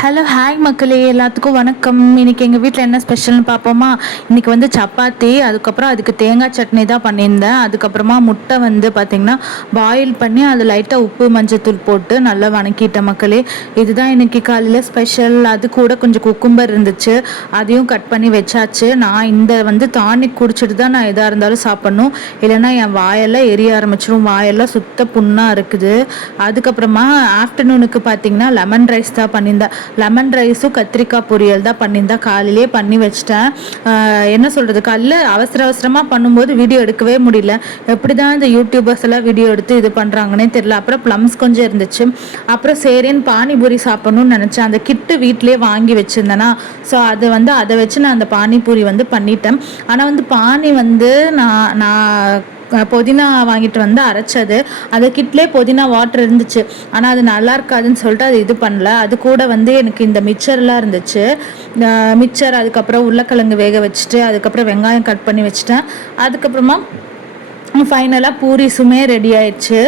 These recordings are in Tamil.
ஹலோ ஹாய் மக்களே, எல்லாத்துக்கும் வணக்கம். இன்றைக்கி எங்கள் வீட்டில் என்ன ஸ்பெஷல்னு பார்ப்போமா? இன்றைக்கி வந்து சப்பாத்தி, அதுக்கப்புறம் அதுக்கு தேங்காய் சட்னி தான் பண்ணியிருந்தேன். அதுக்கப்புறமா முட்டை வந்து பார்த்திங்கன்னா பாயில் பண்ணி அது லைட்டாக உப்பு மஞ்சத்தூள் போட்டு நல்லா வணக்கிட்டேன் மக்களே. இதுதான் இன்றைக்கி காலையில் ஸ்பெஷல். அது கூட கொஞ்சம் குக்கும்பர் இருந்துச்சு, அதையும் கட் பண்ணி வச்சாச்சு. நான் இந்த வந்து டானிக் குடிச்சிட்டு தான் நான் எதாக இருந்தாலும் சாப்பிட்ணும், இல்லைன்னா என் வாயெல்லாம் எரிய ஆரம்பிச்சிடும். வாயெல்லாம் சுத்த புண்ணாக இருக்குது. அதுக்கப்புறமா ஆஃப்டர்நூனுக்கு பார்த்திங்கன்னா லெமன் ரைஸ் தான் பண்ணியிருந்தேன். லெமன் ரைஸும் கத்திரிக்காய் பொரியல் தான் பண்ணியிருந்தேன். காலையிலே பண்ணி வச்சிட்டேன். என்ன சொல்கிறது, காலையில் அவசரமாக பண்ணும்போது வீடியோ எடுக்கவே முடியல. எப்படி தான் இந்த யூடியூபர்ஸ் எல்லாம் வீடியோ எடுத்து இது பண்ணுறாங்கன்னே தெரியல. அப்புறம் ப்ளம்ஸ் கொஞ்சம் இருந்துச்சு. அப்புறம் சரின்னு பானிபூரி சாப்பிட்ணுன்னு நினச்சேன். அந்த கிட்டு வீட்டிலே வாங்கி வச்சுருந்தேன்னா, ஸோ அதை வச்சு நான் அந்த பானிபூரி வந்து பண்ணிட்டேன். ஆனால் வந்து பானி வந்து நான் புதினா வாங்கிட்டு வந்து அரைச்சது, அது கிட்லேயே புதினா வாட்டர் இருந்துச்சு. ஆனால் அது நல்லா இருக்காதுன்னு சொல்லிட்டு அது இது பண்ணல. அது கூட வந்து எனக்கு இந்த மிக்சர்லாம் இருந்துச்சு. மிக்சர், அதுக்கப்புறம் உருளைக்கிழங்கு வேக வச்சுட்டு, அதுக்கப்புறம் வெங்காயம் கட் பண்ணி வச்சுட்டேன். அதுக்கப்புறமா ஃபைனலாக பூரிஸுமே ரெடி ஆயிடுச்சு.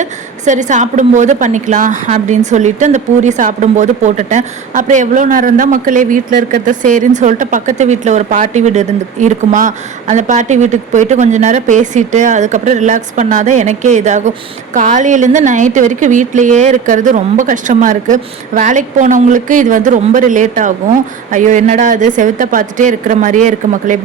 சரி சாப்பிடும்போது பண்ணிக்கலாம் அப்படின்னு சொல்லிட்டு அந்த பூரி சாப்பிடும்போது போட்டுட்டேன். அப்புறம் எவ்வளோ நேரம் தான் மக்களே வீட்டில் இருக்கிறத சரின்னு சொல்லிட்டு பக்கத்து வீட்டில் ஒரு பாட்டி வீடு இருக்குமா, அந்த பாட்டி வீட்டுக்கு போயிட்டு கொஞ்சம் நேரம் பேசிட்டு அதுக்கப்புறம் ரிலாக்ஸ் பண்ணாதான் எனக்கே இதாகும். காலையிலேருந்து நைட்டு வரைக்கும் வீட்டிலையே இருக்கிறது ரொம்ப கஷ்டமாக இருக்குது. வேலைக்கு போனவங்களுக்கு இது வந்து ரொம்ப ரிலேட் ஆகும். ஐயோ என்னடா அது செவுத்தை பார்த்துட்டே இருக்கிற மாதிரியே இருக்குது மக்களே.